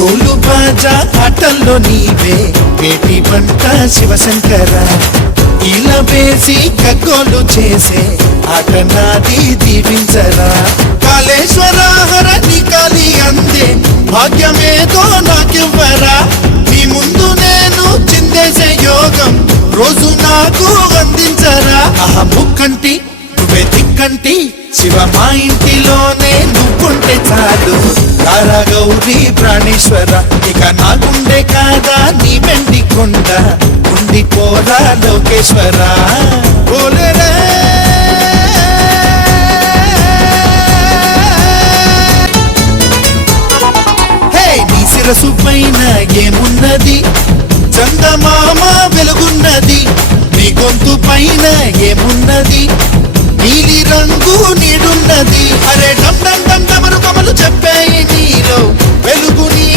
డోలు బాజా ఆటల్లో నీవే వేటి పంట శివశంకర ఇలా వేసి గగ్గోలు చేసే ఆట నాది దీవించరా కాళేశ్వర హరణి కాలి అందే భాగ్యమేదో నాకివ్వరా నీ ముందు నేను చిందేసే యోగం రోజు నాకు అందించరా ఆహా ముక్కంటి నువ్వే దిక్కంటి శివ మా ఇంటిలోనే నువ్వుంటే చాలు రారా గౌరీ ప్రాణేశ్వర ఇక నాకుండే కాదా నీ వెండి కొండ ఉండిపోరా లోకేశ్వర ఓలేరే హే నీ శిరసు పైన ఏమున్నది చందమామ వెలుగున్నది నీ గొంతు పైన ఏమున్నది నీలి రంగు నీడున్నది అరే డమ్ డమ్ డమ్ డమరు కమలు చెప్పాయి నీలో వెలుగు నీ